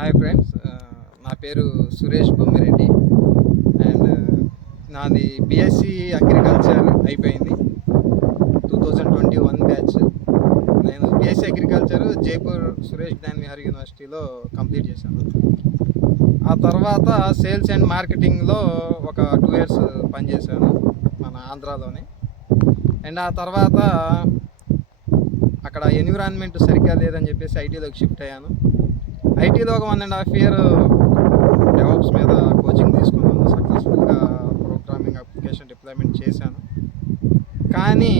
Hi friends, నా పేరు Suresh Bommireddy and నాది బీఎస్సీ అగ్రికల్చర్ అయిపోయింది. 2021 బ్యాచ్. నేను బీఎస్సీ అగ్రికల్చర్ జైపూర్ సురేష్ జ్ఞాన్ విహార్ యూనివర్సిటీలో కంప్లీట్ చేశాను. ఆ తర్వాత సేల్స్ అండ్ మార్కెటింగ్లో ఒక 2 years పనిచేశాను మన ఆంధ్రాలోనే. అండ్ ఆ తర్వాత అక్కడ ఎన్విరాన్మెంట్ సరిగ్గా లేదని చెప్పేసి ఐటీలోకి షిఫ్ట్ అయ్యాను. ఐటీలో ఒక 1.5 year డెవలప్స్ మీద కోచింగ్ తీసుకున్నాను. సక్సెస్ఫుల్గా ప్రోగ్రామింగ్ అప్లికేషన్ డిప్లాయ్మెంట్ చేశాను. కానీ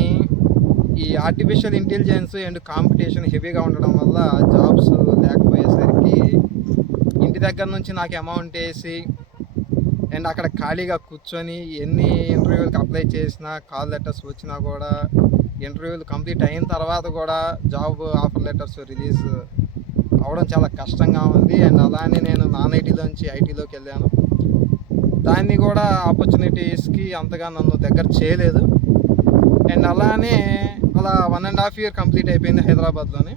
ఈ ఆర్టిఫిషియల్ ఇంటెలిజెన్స్ అండ్ కాంపిటీషన్ హెవీగా ఉండడం వల్ల జాబ్స్ లేకపోయేసరికి ఇంటి దగ్గర నుంచి నాకు అమౌంట్ వేసి అండ్ అక్కడ ఖాళీగా కూర్చొని ఎన్ని ఇంటర్వ్యూలకు అప్లై చేసినా కాల్ లెటర్స్ వచ్చినా కూడా ఇంటర్వ్యూలు కంప్లీట్ అయిన తర్వాత కూడా జాబ్ ఆఫర్ లెటర్స్ రిలీజ్ అవడం చాలా కష్టంగా ఉంది. అండ్ అలానే నేను నాన్ ఐటీలోంచి ఐటీలోకి వెళ్ళాను. దాన్ని కూడా ఆపర్చునిటీస్కి అంతగా నన్ను దగ్గర చేయలేదు. అండ్ అలానే అలా 1.5 year కంప్లీట్ అయిపోయింది హైదరాబాద్లోనే.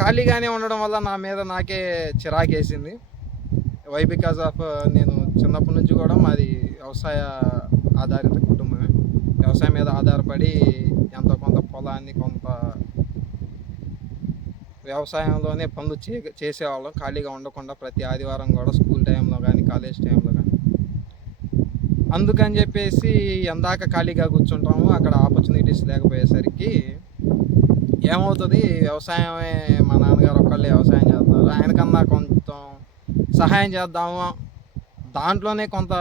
ఖాళీగానే ఉండడం వల్ల నా మీద నాకే చిరాకేసింది. వై బికాజ్ ఆఫ్ నేను చిన్నప్పటి నుంచి కూడా మాది వ్యవసాయ ఆధారిత కుటుంబమే. వ్యవసాయం మీద ఆధారపడి ఎంతో కొంత పొలాన్ని కొంత వ్యవసాయంలోనే పనులు చేసేవాళ్ళం ఖాళీగా ఉండకుండా. ప్రతి ఆదివారం కూడా స్కూల్ టైంలో కానీ కాలేజ్ టైంలో కానీ. అందుకని చెప్పేసి ఎందాక ఖాళీగా కూర్చుంటాము, అక్కడ ఆపర్చునిటీస్ లేకపోయేసరికి ఏమవుతుంది, వ్యవసాయమే మా నాన్నగారు ఒక్కళ్ళే వ్యవసాయం చేస్తున్నారు. ఆయనకన్నా కొంచెం సహాయం చేద్దాము, దాంట్లోనే కొంత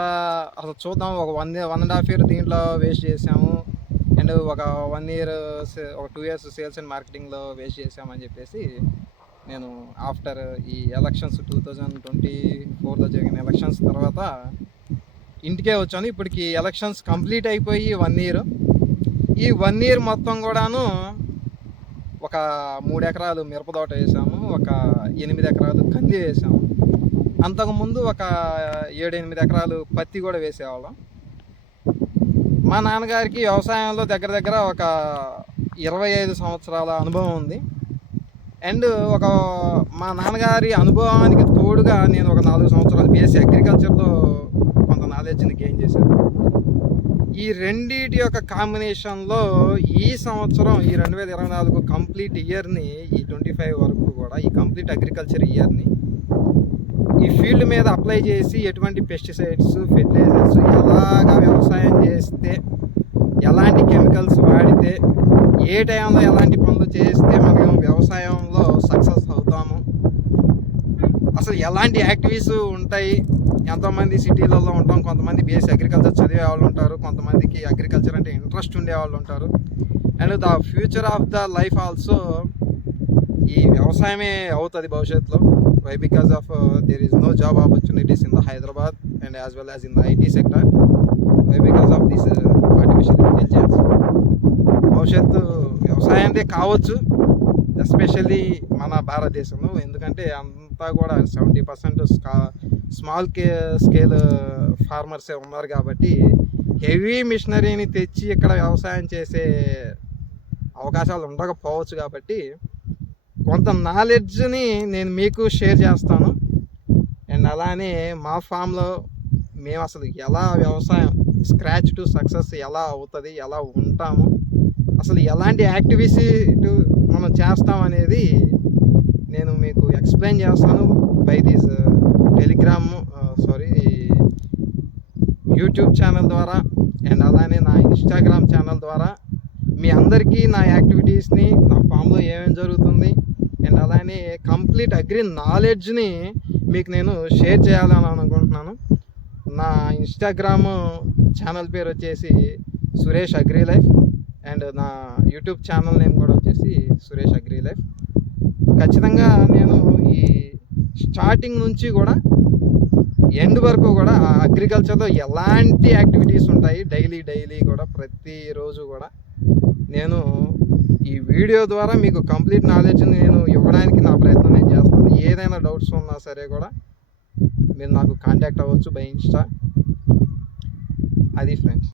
అసలు చూద్దాం. ఒక 1.5 year దీంట్లో వేస్ట్ చేసాము అండ్ ఒక 1 year ఒక 2 years సేల్స్ అండ్ మార్కెటింగ్లో వేస్ట్ చేసామని చెప్పేసి నేను ఆఫ్టర్ ఈ ఎలక్షన్స్ 2024లో జరిగిన ఎలక్షన్స్ తర్వాత ఇంటికే వచ్చాను. ఇప్పటికి ఎలక్షన్స్ కంప్లీట్ అయిపోయి 1 year. ఈ 1 year మొత్తం కూడాను ఒక 3 acres మిరపతోట వేసాము, ఒక 8 acres కంది వేసాము. అంతకుముందు ఒక 7-8 acres పత్తి కూడా వేసేవాళ్ళం. మా నాన్నగారికి వ్యవసాయంలో దగ్గర ఒక 25 సంవత్సరాల అనుభవం ఉంది. అండ్ మా నాన్నగారి అనుభవానికి తోడుగా నేను ఒక 4 సంవత్సరాలు బీఎస్సీ అగ్రికల్చర్లో కొంత నాలెడ్జ్ని గెయిన్ చేశాను. ఈ రెండింటి యొక్క కాంబినేషన్లో ఈ సంవత్సరం ఈ 2024 కంప్లీట్ ఇయర్ని, ఈ 25 వరకు కూడా ఈ కంప్లీట్ అగ్రికల్చర్ ఇయర్ని ఈ ఫీల్డ్ మీద అప్లై చేసి ఎటువంటి పెస్టిసైడ్స్, ఫెర్టిలైజర్స్, ఎలాగా వ్యవసాయం చేస్తే, ఎలాంటి కెమికల్స్ వాడితే, ఏ టైంలో ఎలాంటి పనులు చేస్తే మనం వ్యవసాయంలో సక్సెస్ అవుతాము, అసలు ఎలాంటి యాక్టివిటీస్ ఉంటాయి. ఎంతోమంది సిటీలలో ఉంటాం, కొంతమంది బీఎస్సీ అగ్రికల్చర్ చదివే వాళ్ళు ఉంటారు, కొంతమందికి అగ్రికల్చర్ అంటే ఇంట్రెస్ట్ ఉండేవాళ్ళు ఉంటారు. And the future of the life also ఈ వ్యవసాయమే అవుతుంది భవిష్యత్తులో. Why? Because of there is no job opportunities in the Hyderabad and as well as in the IT sector. Why? Because of this artificial intelligence. భవిష్యత్తు వ్యవసాయందే కావచ్చు, especially మన భారతదేశంలో. ఎందుకంటే అంతా కూడా 70% స్మాల్ స్కేల్ ఫార్మర్సే ఉన్నారు కాబట్టి హెవీ మిషనరీని తెచ్చి ఇక్కడ వ్యవసాయం చేసే అవకాశాలు ఉండకపోవచ్చు. కాబట్టి కొంత నాలెడ్జ్ని నేను మీకు షేర్ చేస్తాను. అండ్ అలానే మా ఫామ్లో మేము అసలు ఎలా వ్యవసాయం స్క్రాచ్ టు సక్సెస్ ఎలా అవుతుంది, ఎలా ఉంటాము, అసలు ఎలాంటి యాక్టివిటీ మనం చేస్తాం అనేది నేను మీకు ఎక్స్ప్లెయిన్ చేస్తాను బై దిస్ యూట్యూబ్ ఛానల్ ద్వారా అండ్ అలానే నా ఇన్స్టాగ్రామ్ ఛానల్ ద్వారా మీ అందరికీ నా యాక్టివిటీస్ని, నా ఫామ్లో ఏమేమి జరుగుతుంది అండ్ అలానే కంప్లీట్ అగ్రి నాలెడ్జ్ని మీకు నేను షేర్ చేయాలని అనుకుంటున్నాను. నా ఇన్స్టాగ్రామ్ ఛానల్ పేరు వచ్చేసి సురేష్ అగ్రి లైఫ్ అండ్ నా యూట్యూబ్ ఛానల్ నేమ్ కూడా వచ్చేసి సురేష్ అగ్రి లైఫ్. ఖచ్చితంగా నేను ఈ స్టార్టింగ్ నుంచి కూడా ఎండ్ వరకు కూడా అగ్రికల్చర్లో ఎలాంటి యాక్టివిటీస్ ఉంటాయి డైలీ కూడా ప్రతిరోజు కూడా నేను ఈ వీడియో ద్వారా మీకు కంప్లీట్ నాలెడ్జ్ని నేను ఇవ్వడానికి నా ప్రయత్నం నేను చేస్తాను. ఏదైనా డౌట్స్ ఉన్నా సరే కూడా మీరు నాకు కాంటాక్ట్ అవ్వచ్చు బై ఇన్స్టా. అది ఫ్రెండ్స్.